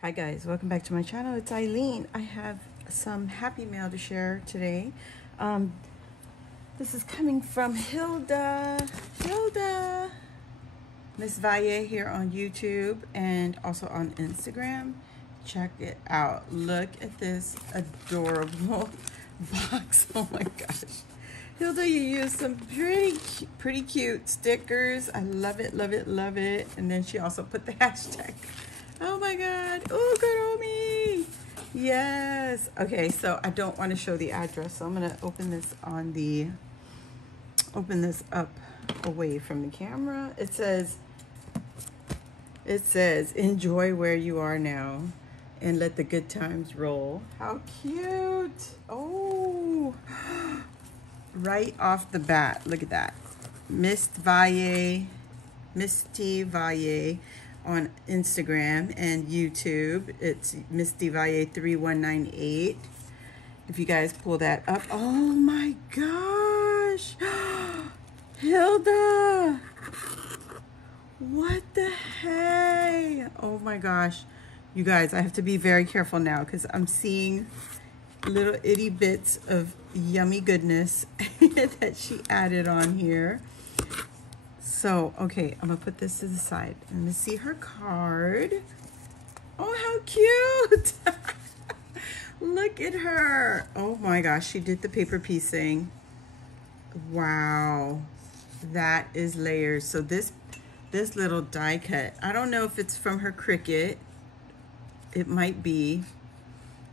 Hi guys, welcome back to my channel. It's Eileen. I have some happy mail to share today. This is coming from Hilda. Miss Valle here on YouTube and also on Instagram. Check it out. Look at this adorable box. Oh my gosh. Hilda, you used some pretty cute stickers. I love it, love it, love it. And then she also put the hashtag. Oh my God. Oh, good on me. Yes. Okay, so I don't want to show the address, so I'm gonna open this up away from the camera. It says enjoy where you are now and let the good times roll. How cute. Oh, right off the bat, look at that. Misty Valle on Instagram and YouTube. It's Misty Valle 3198. If you guys pull that up, oh my gosh, Hilda, what the heck? Oh my gosh, you guys, I have to be very careful now because I'm seeing little itty bits of yummy goodness that she added on here. So, okay, I'm gonna put this to the side. Let me see her card. Oh, how cute. Look at her. Oh my gosh, she did the paper piecing. Wow, that is layers. So this little die cut, I don't know if it's from her Cricut. It might be,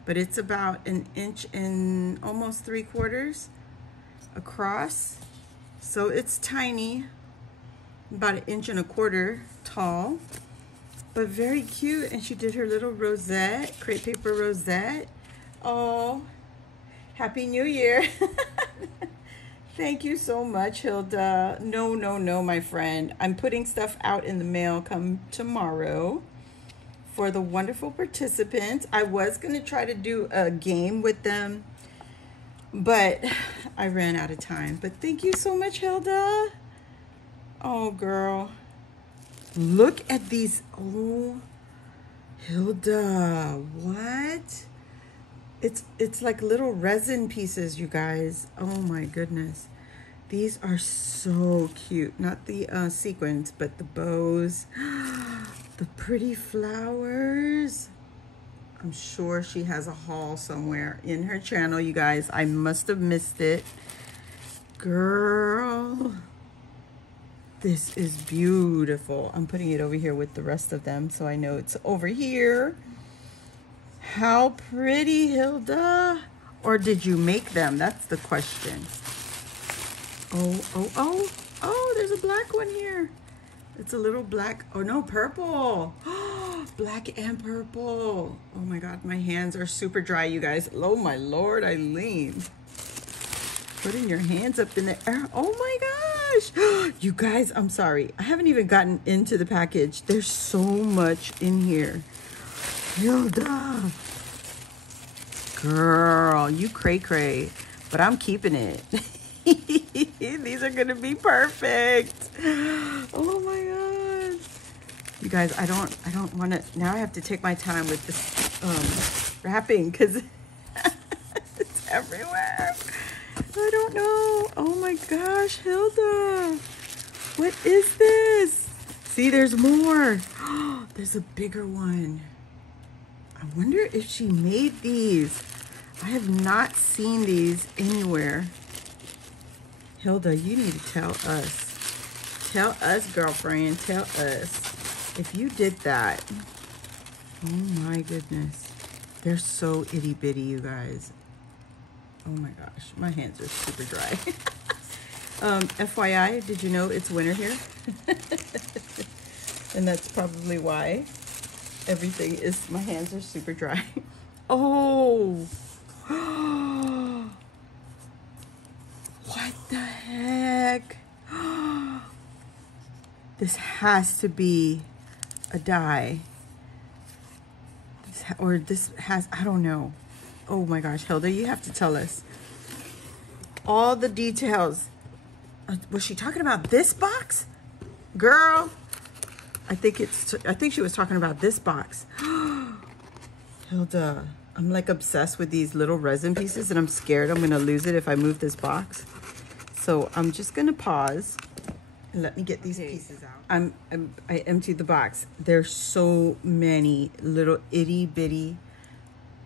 but it's about 1 inch and almost 3/4 across. So it's tiny. About 1.25 inches tall, but very cute. And she did her little rosette, crepe paper rosette. Oh, Happy New Year. Thank you so much, Hilda. No, my friend. I'm putting stuff out in the mail come tomorrow for the wonderful participants. I was going to try to do a game with them, but I ran out of time. But thank you so much, Hilda. Oh, girl. Look at these. Oh, Hilda, what? It's like little resin pieces, you guys. Oh my goodness. These are so cute. Not the sequins, but the bows. The pretty flowers. I'm sure she has a haul somewhere in her channel, you guys. I must have missed it. Girl. This is beautiful. I'm putting it over here with the rest of them so I know it's over here. How pretty, Hilda. Or did you make them? That's the question. Oh, there's a black one here. It's a little black. Oh no, purple. Black and purple. Oh my God, my hands are super dry, you guys. Oh my Lord, Eileen. Putting your hands up in the air. Oh my gosh. You guys, I'm sorry. I haven't even gotten into the package. There's so much in here. Hilda. Girl, you cray, but I'm keeping it. These are going to be perfect. Oh my God. You guys, I don't want to, now I have to take my time with this wrapping because it's everywhere. I don't know. Oh my gosh, Hilda. What is this? See, there's more. There's a bigger one. I wonder if she made these. I have not seen these anywhere. Hilda, you need to tell us. Tell us, girlfriend. Tell us if you did that. Oh my goodness. They're so itty bitty, you guys. Oh my gosh, my hands are super dry. FYI, did you know it's winter here? And that's probably why everything is, my hands are super dry. Oh, what the heck? This has to be a die. This has, I don't know. Oh my gosh, Hilda, you have to tell us all the details. Was she talking about this box? Girl, I think she was talking about this box. Hilda, I'm like obsessed with these little resin pieces and I'm scared I'm gonna lose it if I move this box. So I'm just gonna pause and let me get these pieces out. I emptied the box. There's so many little itty bitty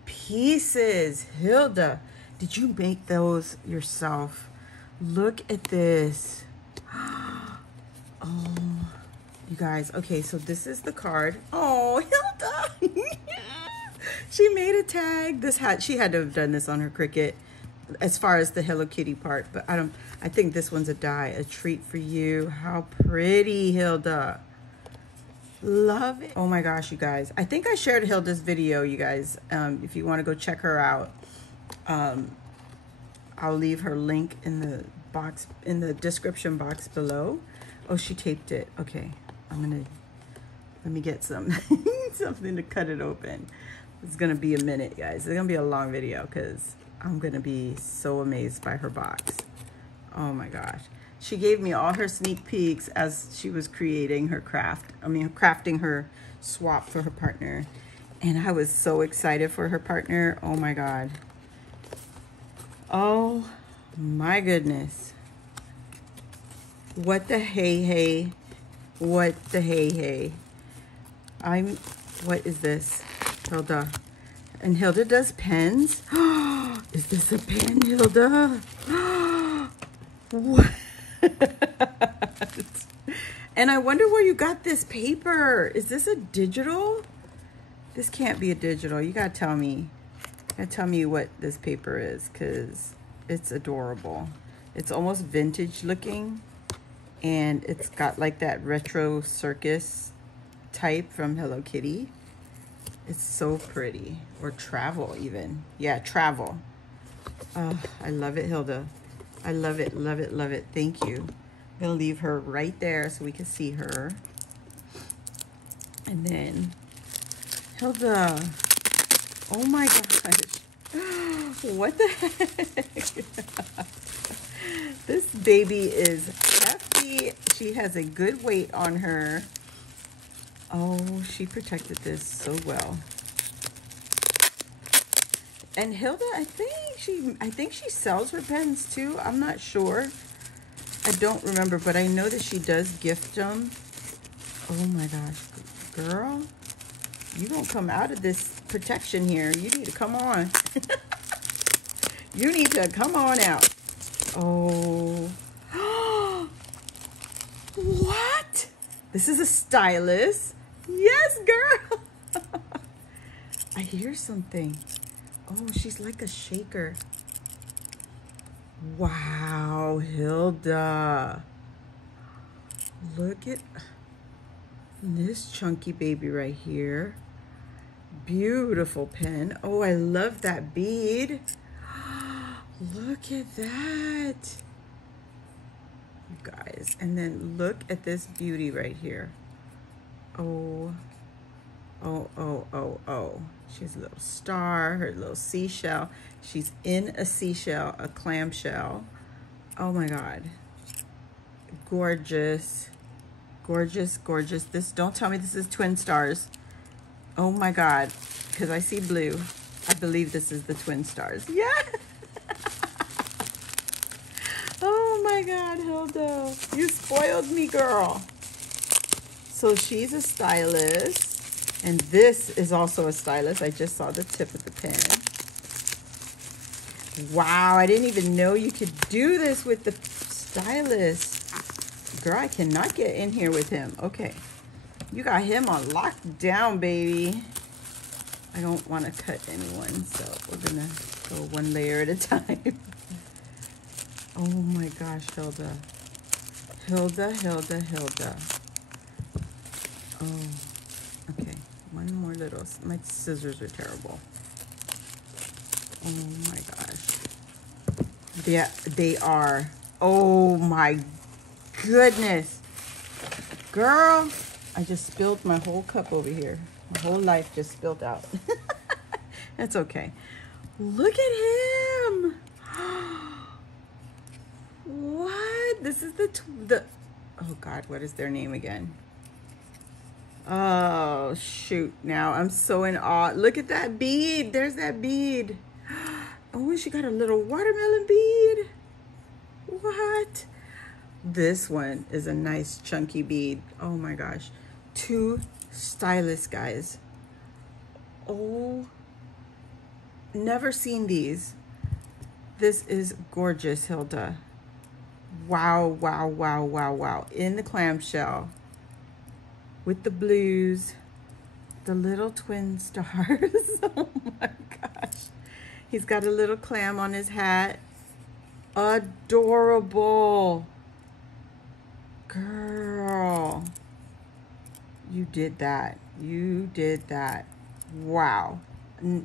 pieces. Hilda, did you make those yourself? Look at this. Oh, you guys. Okay, so this is the card. Oh, Hilda. She made a tag. She had to have done this on her Cricut as far as the Hello Kitty part, but I think this one's a die. A treat for you. How pretty, Hilda. Love it. Oh my gosh, you guys. I think I shared Hilda's video, you guys. If you want to go check her out, I'll leave her link in the box, in the description box below. Oh, she taped it. Okay, let me get something to cut it open. It's gonna be a minute, guys. It's gonna be a long video because I'm gonna be so amazed by her box. Oh my gosh. She gave me all her sneak peeks as she was creating her crafting her swap for her partner. And I was so excited for her partner. Oh my God. Oh my goodness. What the hey. What the hey. What is this? Hilda. And Hilda does pens. Is this a pen, Hilda? What? And I wonder where you got this paper. Is this a digital? This can't be a digital. You gotta tell me. You gotta tell me what this paper is, because it's adorable. It's almost vintage looking, and it's got like that retro circus type from Hello Kitty. It's so pretty. Or travel even. Yeah, travel. Oh, I love it, Hilda. I love it, love it, love it. Thank you. I'm gonna leave her right there so we can see her. And then, Hilda. Oh my gosh. What the heck? This baby is hefty. She has a good weight on her. Oh, she protected this so well. And Hilda, I think she sells her pens too. I'm not sure. I don't remember, but I know that she does gift them. Oh my gosh, girl, you gonna come out of this protection here. You need to come on. You need to come on out. Oh. What? This is a stylus. Yes, girl. I hear something. Oh, she's like a shaker. Wow, Hilda. Look at this chunky baby right here. Beautiful pen. Oh, I love that bead. Look at that. You guys. And then look at this beauty right here. Oh. She has a little star, her little seashell. She's in a seashell, a clamshell. Oh my God. Gorgeous. Gorgeous, gorgeous. Don't tell me this is twin stars. Oh my God. Because I see blue. I believe this is the twin stars. Yeah. Oh my God, Hilda. You spoiled me, girl. So she's a stylist. And this is also a stylus. I just saw the tip of the pen. Wow, I didn't even know you could do this with the stylus. Girl, I cannot get in here with him. Okay, you got him on lockdown, baby. I don't want to cut anyone, so we're gonna go one layer at a time. Oh my gosh, Hilda. Hilda. Oh, okay. One more little, my scissors are terrible. Oh my gosh. Yeah, they are. Oh my goodness. Girl, I just spilled my whole cup over here. My whole life just spilled out. That's okay. Look at him. What? This is the oh God, what is their name again? Oh, shoot. Now I'm so in awe. Look at that bead. There's that bead. Oh, she got a little watermelon bead. What? This one is a nice chunky bead. Oh my gosh. Too stylish, guys. Oh, never seen these. This is gorgeous, Hilda. Wow, wow, wow, wow, wow. In the clamshell with the blues, the little twin stars. Oh my gosh. He's got a little clam on his hat. Adorable. Girl, you did that. You did that. Wow.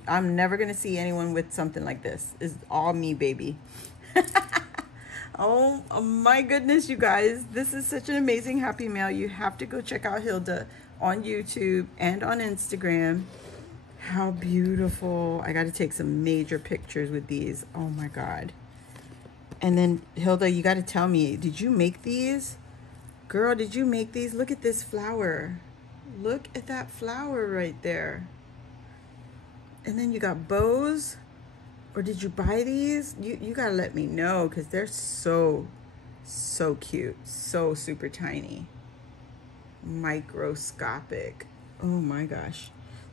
I'm never going to see anyone with something like this. It's all me, baby. Oh my goodness, you guys. This is such an amazing happy mail. You have to go check out Hilda on YouTube and on Instagram. How beautiful. I got to take some major pictures with these. Oh my God. And then Hilda, you got to tell me, did you make these? Girl, did you make these? Look at this flower. Look at that flower right there. And then you got bows. Or did you buy these? You gotta let me know, because they're so cute. So super tiny. Microscopic. Oh my gosh.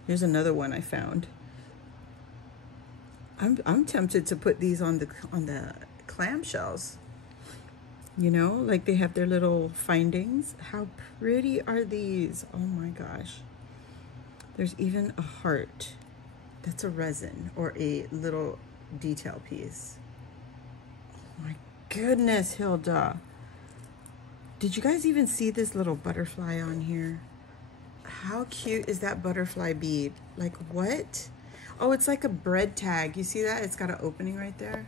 Here's another one I found. I'm tempted to put these on the clamshells. You know, like they have their little findings. How pretty are these? Oh my gosh. There's even a heart. That's a resin or a little detail piece. Oh my goodness, Hilda. Did you guys even see this little butterfly on here? How cute is that butterfly bead? Like what? Oh, it's like a bread tag. You see that? It's got an opening right there.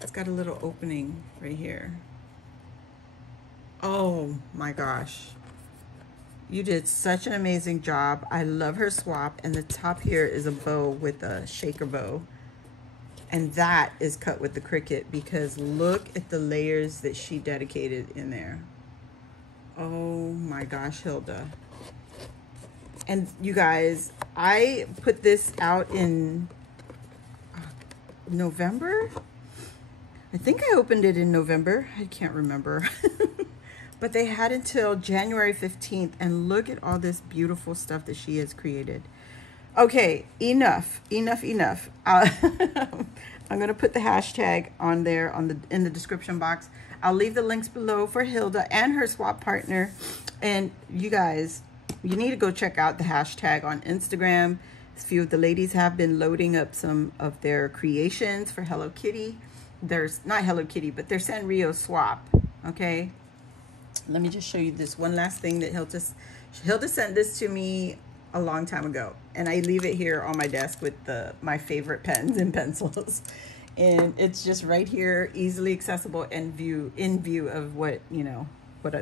It's got a little opening right here. Oh my gosh. You did such an amazing job. I love her swap. And the top here is a bow with a shaker bow. And that is cut with the Cricut, because look at the layers that she dedicated in there. Oh my gosh, Hilda. And you guys, I put this out in November. I think I opened it in November. I can't remember. But they had until January 15th. And look at all this beautiful stuff that she has created. Okay, enough. I'm going to put the hashtag on there in the description box. I'll leave the links below for Hilda and her swap partner. And you guys, you need to go check out the hashtag on Instagram. A few of the ladies have been loading up some of their creations for Hello Kitty. There's not Hello Kitty, but their Sanrio swap. Okay. Let me just show you this one last thing that Hilda sent this to me a long time ago, and I leave it here on my desk with my favorite pens and pencils, and it's just right here, easily accessible and in view of what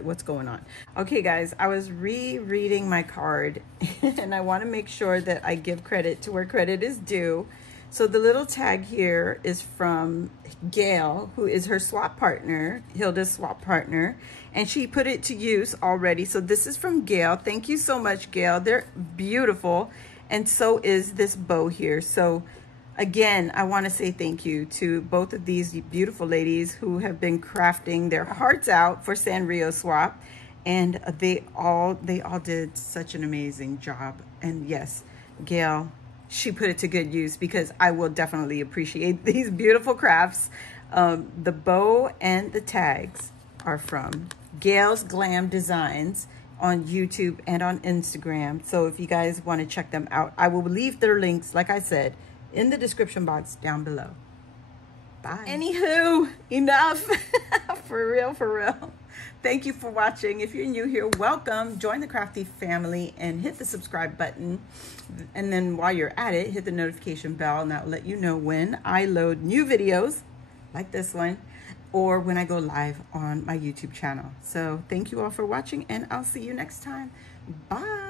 what's going on. Okay guys, I was rereading my card and I want to make sure that I give credit to where credit is due. So the little tag here is from Gail, who is her swap partner, Hilda's swap partner, and she put it to use already. So this is from Gail. Thank you so much, Gail. They're beautiful, and so is this bow here. So again, I want to say thank you to both of these beautiful ladies who have been crafting their hearts out for Sanrio Swap, and they all did such an amazing job. And yes, Gail, she put it to good use, because I will definitely appreciate these beautiful crafts. The bow and the tags are from Gail's Glam Designs on YouTube and on Instagram. So if you guys want to check them out, I will leave their links, like I said, in the description box down below. Bye. Anywho, enough. For real. Thank you for watching. If you're new here, welcome. Join the Crafty family and hit the subscribe button. And then while you're at it, hit the notification bell, and that will let you know when I load new videos like this one, or when I go live on my YouTube channel. So thank you all for watching, and I'll see you next time. Bye.